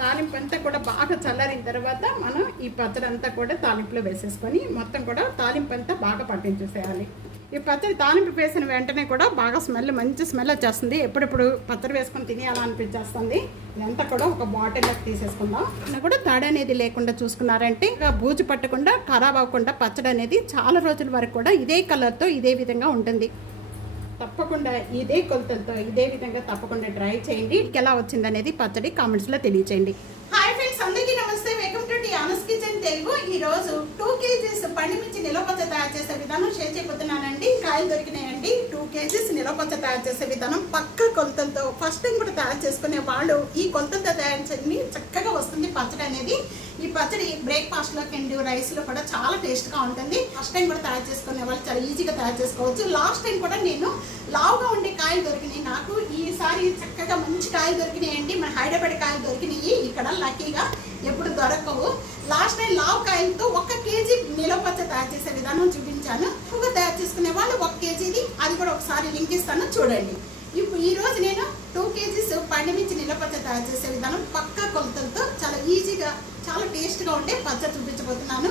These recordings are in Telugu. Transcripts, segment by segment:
తాలింపు అంతా కూడా బాగా చల్లారిన తర్వాత మనం ఈ పచ్చడి అంతా కూడా తాలింపులో వేసేసుకొని మొత్తం కూడా తాలింపు అంతా బాగా పట్టించేసేయాలి. ఈ పచ్చడి తాలింపు వేసిన వెంటనే కూడా బాగా స్మెల్ మంచి స్మెల్ వచ్చేస్తుంది. ఎప్పుడెప్పుడు పచ్చడి వేసుకొని తినేయాలనిపించేస్తుంది ఇదంతా కూడా ఒక బాటిల్ తీసేసుకుందాం. కూడా తడి అనేది లేకుండా చూసుకున్నారంటే ఇంకా బూజు పట్టకుండా ఖరాబ్ అవ్వకుండా పచ్చడి అనేది చాలా రోజుల వరకు కూడా ఇదే కలర్తో ఇదే విధంగా ఉంటుంది. తప్పకుండా ఇదే కొలతలతో ఇదే విధంగా తప్పకుండా ట్రై చేయండి. ఎలా వచ్చింది అనేది పచ్చడి కామెంట్స్లో తెలియచేయండి. హాయ్ ఫ్రెండ్స్ అందరికీ నమస్తే. Welcome to anus kitchen Telugu ఈ రోజు టూ కేజీస్ పండిమించి నిలవపచ్చ తయారు చేసే విధానం షేర్ చేయబోతున్నానండి. కాయలు దొరికినాయండి. టూ కేజీస్ నిలవపచ్చ తయారు చేసే విధానం. పక్క కొలతలతో ఫస్ట్ టైం కూడా తయారు చేసుకునే వాళ్ళు ఈ కొలతలతో తయారు చేయని చక్కగా వస్తుంది పచ్చడి అనేది. ఈ పచ్చడి బ్రేక్ఫాస్ట్లోకి లో రైస్లో కూడా చాలా టేస్ట్గా ఉంటుంది. ఫస్ట్ టైం కూడా తయారు చేసుకునే వాళ్ళు చాలా ఈజీగా తయారు చేసుకోవచ్చు. లాస్ట్ టైం కూడా నేను లావుగా ఉండే కాయలు దొరికినాయి. నాకు ఈసారి చక్కగా మంచి కాయలు దొరికినాయండి. మన హైదరాబాద్ కాయలు దొరికినాయి. ఇక్కడ లక్కీగా ఎప్పుడు దొరకవు. లాస్ట్ టైం లావు కాయలతో ఒక కేజీ నిలవపచ్చ తయారు చేసే విధానం చూపించాను. ఎక్కువగా తయారు చేసుకునే వాళ్ళు ఒక కేజీది అది కూడా ఒకసారి లింక్ ఇస్తాను చూడండి. ఇప్పుడు ఈరోజు నేను టూ కేజీస్ పండుమించి నిలపచ్చ తయారు చేసే విధానం పక్కా కొలతలతో చాలా ఈజీగా చాలా టేస్ట్గా ఉండే పచ్చడి చూపించబోతున్నాను.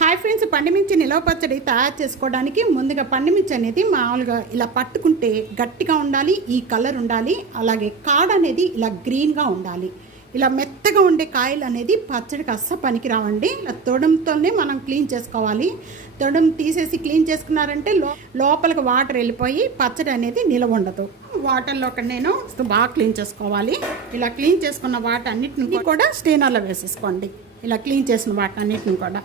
హాయ్ ఫ్రెండ్స్ పండిమించి నిలవ పచ్చడి తయారు చేసుకోవడానికి ముందుగా పండిమించి అనేది మామూలుగా ఇలా పట్టుకుంటే గట్టిగా ఉండాలి ఈ కలర్ ఉండాలి అలాగే కాడ అనేది ఇలా గ్రీన్గా ఉండాలి. ఇలా మెత్తగా ఉండే కాయలు అనేది పచ్చడికి అస్సలు పనికి రావండి ఇలా తొడంతోనే మనం క్లీన్ చేసుకోవాలి. తొడం తీసేసి క్లీన్ చేసుకున్నారంటే లో లోపలికి వాటర్ వెళ్ళిపోయి పచ్చడి అనేది నిలవ ఉండదు. వాటర్లో ఒక నేను బాగా క్లీన్ చేసుకోవాలి. ఇలా క్లీన్ చేసుకున్న వాటర్ అన్నిటిని కూడా స్టేనర్లో వేసేసుకోండి. ఇలా క్లీన్ చేసిన వాటర్ అన్నిటిని కూడా.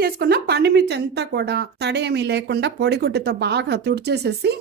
చేసుకున్న పండుమిర్చి అంతా కూడా తడేమీ లేకుండా పొడిగుడ్డుతో బాగా తుడిచేసేసి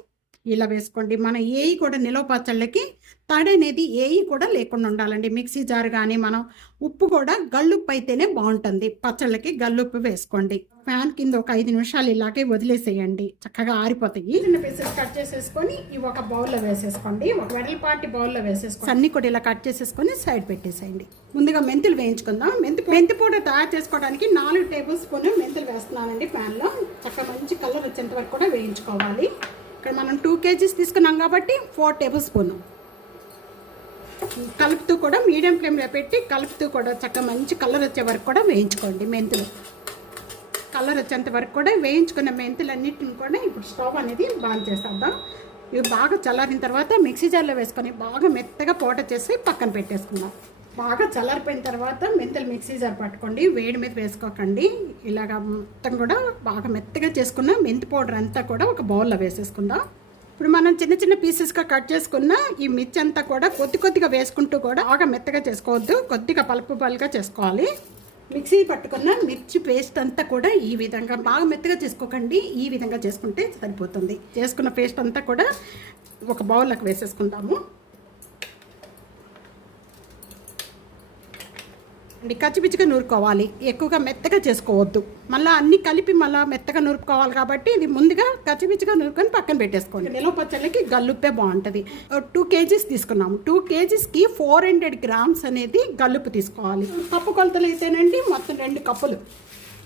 ఇలా వేసుకోండి. మన ఏయి కూడా నిలవ పచ్చళ్ళకి తడి అనేది ఏయి కూడా లేకుండా ఉండాలండి. మిక్సీ జార్ కానీ మనం ఉప్పు కూడా గల్లుప్పు అయితేనే బాగుంటుంది. పచ్చళ్ళకి గల్లుప్పు వేసుకోండి. ఫ్యాన్ కింద ఒక ఐదు నిమిషాలు ఇలాగే వదిలేసేయండి. చక్కగా ఆరిపోతాయి. చిన్న పీసెస్ కట్ చేసేసుకొని ఇవి ఒక బౌల్లో వేసేసుకోండి. ఒక వెడల్పాటి బౌల్లో వేసేసుకోండి. అన్ని కూడా ఇలా కట్ చేసేసుకొని సైడ్ పెట్టేసేయండి. ముందుగా మెంతులు వేయించుకుందాం. మెంతి మెంతి పౌడర్ తయారు చేసుకోవడానికి నాలుగు టేబుల్ స్పూన్ మెంతులు వేస్తున్నానండి ప్యాన్లో చక్కగా మంచి కలర్ వచ్చేంత వరకు కూడా వేయించుకోవాలి. ఇక్కడ మనం టూ కేజీస్ తీసుకున్నాం కాబట్టి ఫోర్ టేబుల్ స్పూన్ కలుపుతూ కూడా మీడియం ఫ్లేమ్లో పెట్టి కలుపుతూ కూడా చక్కగా మంచి కలర్ వచ్చే వరకు కూడా వేయించుకోండి మెంతులు. కలర్ వచ్చేంత వరకు కూడా వేయించుకున్న మెంతులన్నిటిని కూడా ఇప్పుడు స్టవ్ అనేది బాగా చేసేద్దాం. ఇవి బాగా చల్లారిన తర్వాత మిక్సీ జార్లో వేసుకొని బాగా మెత్తగా పోట చేసి పక్కన పెట్టేసుకుందాం. బాగా చల్లారిపోయిన తర్వాత మెంతులు మిక్సీ జార్ పట్టుకోండి. వేడి మీద వేసుకోకండి. ఇలాగ మొత్తం కూడా బాగా మెత్తగా చేసుకున్న మెంతి పౌడర్ అంతా కూడా ఒక బౌల్లో వేసేసుకుందాం. ఇప్పుడు మనం చిన్న చిన్న పీసెస్గా కట్ చేసుకున్న ఈ మిర్చి అంతా కూడా కొద్ది కొద్దిగా వేసుకుంటూ కూడా బాగా మెత్తగా చేసుకోవద్దు. కొద్దిగా పలుపు పలుగా చేసుకోవాలి. మిక్సీ పట్టుకున్న మిర్చి పేస్ట్ అంతా కూడా ఈ విధంగా బాగా మెత్తగా చేసుకోకండి. ఈ విధంగా చేసుకుంటే సరిపోతుంది. చేసుకున్న పేస్ట్ అంతా కూడా ఒక బౌల్లోకి వేసేసుకుందాము. అండి కచ్చిపిచ్చిగా నూరుకోవాలి. ఎక్కువగా మెత్తగా చేసుకోవద్దు. మళ్ళీ అన్నీ కలిపి మళ్ళీ మెత్తగా నూరుకోవాలి కాబట్టి ఇది ముందుగా కచ్చిపిచ్చిగా నూరుకొని పక్కన పెట్టేసుకోండి. నిలవ పచ్చళ్ళకి గల్లుప్పే బాగుంటుంది. టూ కేజీస్ తీసుకున్నాము. టూ కేజీస్కి ఫోర్ హండ్రెడ్ గ్రామ్స్ అనేది గల్లుపు తీసుకోవాలి. కప్పు కొలతలు అయితేనండి మొత్తం రెండు కప్పులు.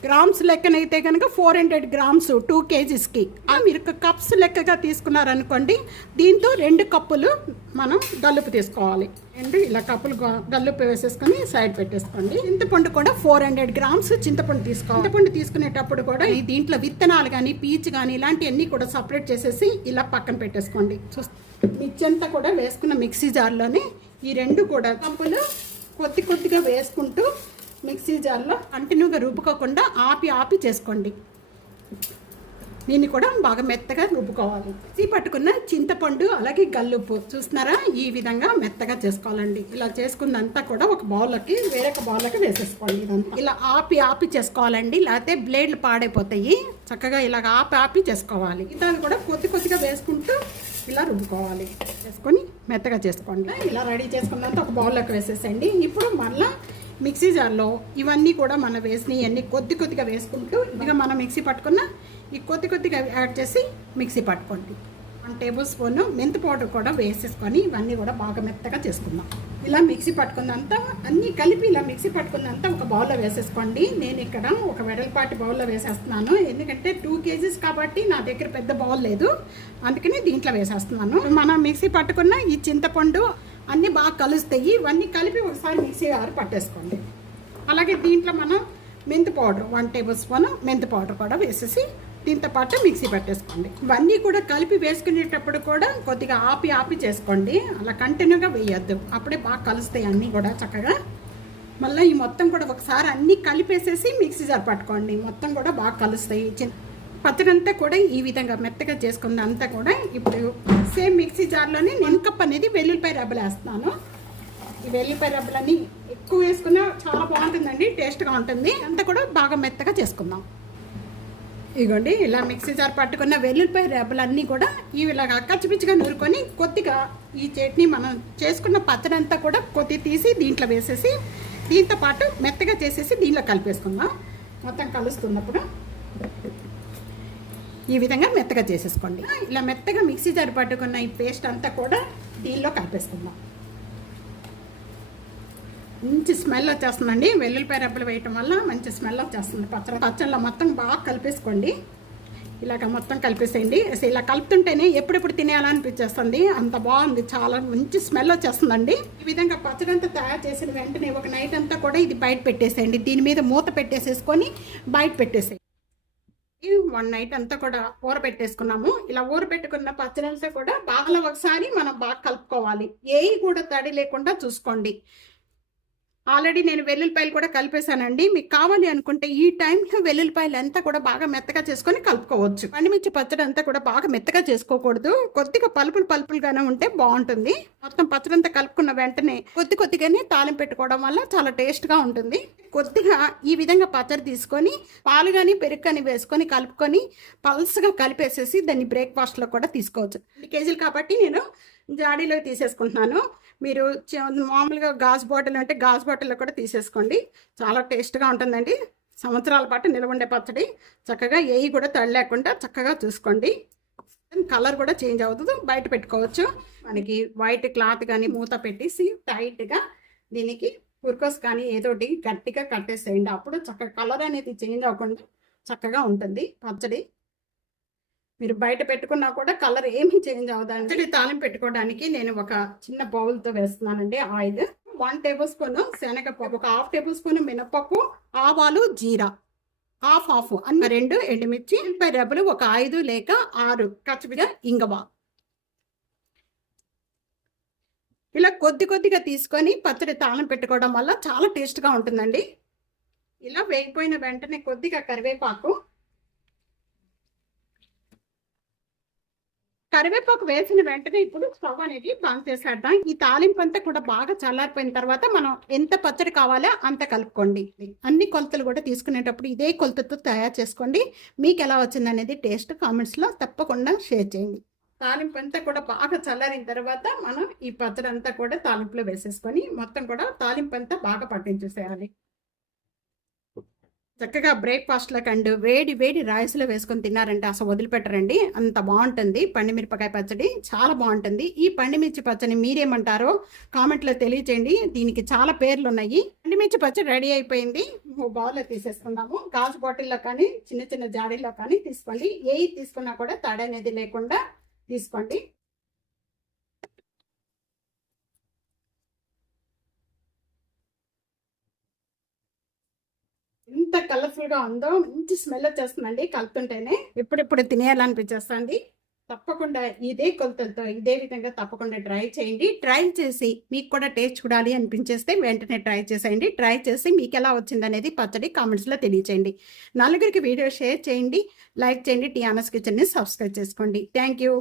గ్రామ్స్ లెక్కనైతే కనుక ఫోర్ హండ్రెడ్ గ్రామ్స్ టూ కేజీస్కి మీరు కప్స్ లెక్కగా తీసుకున్నారనుకోండి దీంతో రెండు కప్పులు మనం గల్లుపు తీసుకోవాలి. రెండు ఇలా కప్పులు గల్లుపు వేసేసుకొని సైడ్ పెట్టేసుకోండి. చింతపండు కూడా ఫోర్ హండ్రెడ్ గ్రామ్స్ చింతపండు తీసుకోవాలి. చింతపండు తీసుకునేటప్పుడు కూడా ఈ దీంట్లో విత్తనాలు కానీ పీచ్ కానీ ఇలాంటివన్నీ కూడా సపరేట్ చేసేసి ఇలా పక్కన పెట్టేసుకోండి. చూస్- కూడా వేసుకున్న మిక్సీ జార్లోనే ఈ రెండు కూడా కప్పులు కొద్ది కొద్దిగా వేసుకుంటూ మిక్సీ జార్లో కంటిన్యూగా రుబ్బుకోకుండా ఆపి ఆపి చేసుకోండి. దీన్ని కూడా బాగా మెత్తగా రుబ్బుకోవాలి. మిక్సీ పట్టుకున్న చింతపండు అలాగే గల్లుప్పు చూస్తున్నారా? ఈ విధంగా మెత్తగా చేసుకోవాలండి. ఇలా చేసుకున్నంతా కూడా ఒక బౌల్లోకి వేరొక బౌల్లోకి వేసేసుకోండి ఇదంతా. ఇలా ఆపి ఆపి చేసుకోవాలండి. లేకపోతే బ్లేడ్లు పాడైపోతాయి. చక్కగా ఇలా ఆపి ఆపి చేసుకోవాలి. ఇతను కూడా కొద్ది కొద్దిగా వేసుకుంటూ ఇలా రుబ్బుకోవాలి. చేసుకొని మెత్తగా చేసుకోండి. ఇలా రెడీ చేసుకున్నంత ఒక బౌల్లోకి వేసేసండి ఇప్పుడు మళ్ళీ మిక్సీ జార్లో ఇవన్నీ కూడా మనం వేసినవి అన్ని కొద్ది కొద్దిగా వేసుకుంటూ ఇదిగా మనం మిక్సీ పట్టుకున్న ఈ కొద్ది కొద్దిగా యాడ్ చేసి మిక్సీ పట్టుకోండి. వన్ టేబుల్ స్పూన్ మెంతి పౌడర్ కూడా వేసేసుకొని ఇవన్నీ కూడా బాగా మెత్తగా చేసుకుందాం. ఇలా మిక్సీ పట్టుకున్నంత అన్నీ కలిపి ఇలా మిక్సీ పట్టుకున్నంత ఒక బౌల్లో వేసేసుకోండి. నేను ఇక్కడ ఒక వెడల్పాటి బౌల్లో వేసేస్తున్నాను. ఎందుకంటే టూ కేజీస్ కాబట్టి నా దగ్గర పెద్ద బౌల్ లేదు. అందుకని దీంట్లో వేసేస్తున్నాను. మనం మిక్సీ పట్టుకున్న ఈ చింతపండు అన్నీ బాగా కలుస్తాయి. ఇవన్నీ కలిపి ఒకసారి మిక్సీ గారు పట్టేసుకోండి. అలాగే దీంట్లో మనం మెంతి పౌడర్ వన్ టేబుల్ స్పూన్ మెంతి పౌడర్ కూడా వేసేసి దీంతో పాటు మిక్సీ పట్టేసుకోండి. ఇవన్నీ కూడా కలిపి వేసుకునేటప్పుడు కూడా కొద్దిగా ఆపి ఆపి చేసుకోండి. అలా కంటిన్యూగా వేయొద్దు. అప్పుడే బాగా కలుస్తాయి అన్నీ కూడా చక్కగా. మళ్ళీ ఈ మొత్తం కూడా ఒకసారి అన్నీ కలిపేసేసి మిక్సీ జార్ పట్టుకోండి. మొత్తం కూడా బాగా కలుస్తాయి. చిన్న పచ్చడంతా కూడా ఈ విధంగా మెత్తగా చేసుకుంది అంతా కూడా ఇప్పుడు సేమ్ మిక్సీ జార్లోనే నేను కప్ అనేది వెల్లుల్లిపాయ రబ్బలు వేస్తున్నాను. ఈ వెల్లుల్లిపాయ రబ్బలన్నీ ఎక్కువ వేసుకున్నా చాలా బాగుంటుందండి టేస్ట్గా ఉంటుంది. అంతా కూడా బాగా మెత్తగా చేసుకుందాం. ఇగోండి ఇలా మిక్సీ జార్ పట్టుకున్న వెల్లుల్లిపాయ రెబ్బలన్నీ కూడా ఇలాగ కచ్చిపిచ్చిగా నూరుకొని కొద్దిగా ఈ చట్నీ మనం చేసుకున్న పచ్చడంతా కూడా కొద్ది తీసి దీంట్లో వేసేసి దీంతో పాటు మెత్తగా చేసేసి దీంట్లో కలిపేసుకుందాం. మొత్తం కలుస్తున్నప్పుడు ఈ విధంగా మెత్తగా చేసేసుకోండి. ఇలా మెత్తగా మిక్సీ జార్ పట్టుకున్న ఈ పేస్ట్ అంతా కూడా దీనిలో కలిపేసుకుందాం. మంచి స్మెల్ వచ్చేస్తుందండి. వెల్లుల్లిపాయ రెబ్బలు వేయటం వల్ల మంచి స్మెల్ వచ్చేస్తుంది. పచ్చడి పచ్చళ్ళ మొత్తం బాగా కలిపేసుకోండి. ఇలాగ మొత్తం కలిపేసేయండి. అసలు ఇలా కలుపుతుంటేనే ఎప్పుడెప్పుడు తినేయాలనిపించేస్తుంది. అంత బాగుంది. చాలా మంచి స్మెల్ వచ్చేస్తుందండి. ఈ విధంగా పచ్చడి అంతా తయారు చేసిన వెంటనే ఒక నైట్ అంతా కూడా ఇది బయట పెట్టేసేయండి. దీని మీద మూత పెట్టేసేసుకొని బయట పెట్టేసేయండి. వన్ నైట్ అంతా కూడా ఊర పెట్టేసుకున్నాము. ఇలా ఊర పెట్టుకున్న పచ్చడి అంతా కూడా బాగా ఒకసారి మనం బాగా కలుపుకోవాలి. ఏవి కూడా తడి లేకుండా చూసుకోండి. ఆల్రెడీ నేను వెల్లుల్లిపాయలు కూడా కలిపేశానండి. మీకు కావాలి అనుకుంటే ఈ టైంలో వెల్లుల్లిపాయలు అంతా కూడా బాగా మెత్తగా చేసుకొని కలుపుకోవచ్చు. పండుమిర్చి పచ్చడి అంతా కూడా బాగా మెత్తగా చేసుకోకూడదు. కొద్దిగా పలుపులు పలుపులుగానే ఉంటే బాగుంటుంది. మొత్తం పచ్చడి అంతా కలుపుకున్న వెంటనే కొద్ది కొద్దిగానే తాలింపు పెట్టుకోవడం వల్ల చాలా టేస్ట్గా ఉంటుంది. కొద్దిగా ఈ విధంగా పచ్చడి తీసుకొని పాలు కానీ పెరుగు కానీ వేసుకొని కలుపుకొని పల్స్గా కలిపేసేసి దాన్ని బ్రేక్ఫాస్ట్లో కూడా తీసుకోవచ్చు. రెండు కేజీలు కాబట్టి నేను జాడీలో తీసేసుకుంటున్నాను. మీరు మామూలుగా గాజు బాటిల్ అంటే గాజు బాటిల్లో కూడా తీసేసుకోండి. చాలా టేస్ట్గా ఉంటుందండి. సంవత్సరాల పాటు నిలవండే పచ్చడి. చక్కగా ఏయి కూడా తడి లేకుండా చక్కగా చూసుకోండి. కలర్ కూడా చేంజ్ అవుతుంది. బయట పెట్టుకోవచ్చు. మనకి వైట్ క్లాత్ కానీ మూత పెట్టేసి టైట్గా దీనికి కుర్కోస్ కానీ ఏదోటి గట్టిగా కట్టేసేయండి. అప్పుడు చక్కగా కలర్ అనేది చేంజ్ అవ్వకుండా చక్కగా ఉంటుంది పచ్చడి. మీరు బయట పెట్టుకున్నా కూడా కలర్ ఏమీ చేంజ్ అవ్వదండి తాలింపు పెట్టుకోవడానికి నేను ఒక చిన్న బౌల్తో వేస్తున్నానండి ఆయిల్. వన్ టేబుల్ స్పూన్ శనగపప్పు ఒక హాఫ్ టేబుల్ స్పూన్ మినపప్పు ఆవాలు జీరా. Half half. అన్న రెండు ఎండుమిర్చి రెబ్బలు ఒక ఐదు లేక ఆరు కచ్చపిగా ఇంగవా. ఇలా కొద్ది కొద్దిగా తీసుకొని పచ్చడి తాళం పెట్టుకోవడం వల్ల చాలా టేస్ట్గా ఉంటుందండి. ఇలా వేగిపోయిన వెంటనే కొద్దిగా కరివేపాకు కరివేపాకు వేసిన వెంటనే ఇప్పుడు స్టవ్ అనేది బంద్ చేసేద్దాం. ఈ తాలింపు అంతా కూడా బాగా చల్లారిపోయిన తర్వాత మనం ఎంత పచ్చడి కావాలో అంత కలుపుకోండి. అన్ని కొలతలు కూడా తీసుకునేటప్పుడు ఇదే కొలతతో తయారు చేసుకోండి. మీకు ఎలా వచ్చింది అనేది టేస్ట్ కామెంట్స్లో తప్పకుండా షేర్ చేయండి. తాలింపు అంతా కూడా బాగా చల్లారిన తర్వాత మనం ఈ పచ్చడి అంతా కూడా తాలింపులో వేసేసుకొని మొత్తం కూడా తాలింపు అంతా బాగా పట్టించేసేయాలి. చక్కగా బ్రేక్ఫాస్ట్లకు అండ్ వేడి వేడి రాయిస్లో వేసుకొని తిన్నారంటే. అసలు వదిలిపెట్టరండి. అంత బాగుంటుంది. పండుమిరపకాయ పచ్చడి చాలా బాగుంటుంది. ఈ పండుమిర్చి పచ్చడి మీరేమంటారో కామెంట్లో తెలియచేయండి. దీనికి చాలా పేర్లు ఉన్నాయి పండుమిర్చి పచ్చడి రెడీ అయిపోయింది. బౌల్లో తీసేసుకుందాము. గాజు బాటిల్లో కానీ చిన్న చిన్న జాడీలో కానీ తీసుకోండి. ఏ తీసుకున్నా కూడా తడనేది అనేది లేకుండా తీసుకోండి ఎంత కలర్ఫుల్ గా ఉందో మంచి స్మెల్ వచ్చేస్తుందండి కలుపుతుంటేనే. ఇప్పుడిప్పుడు తినేయాలనిపించేస్తుంది తప్పకుండా ఇదే కొలతలతో ఇదే విధంగా తప్పకుండా ట్రై చేయండి. ట్రై చేసి మీకు కూడా టేస్ట్ చూడాలి అనిపించేస్తే వెంటనే ట్రై చేసేయండి. ట్రై చేసి మీకు ఎలా వచ్చింది అనేది పచ్చడి కామెంట్స్లో తెలియచేయండి. నలుగురికి వీడియో షేర్ చేయండి. లైక్ చేయండి. టీఆర్ఎస్ కిచెన్ని సబ్స్క్రైబ్ చేసుకోండి. Thank you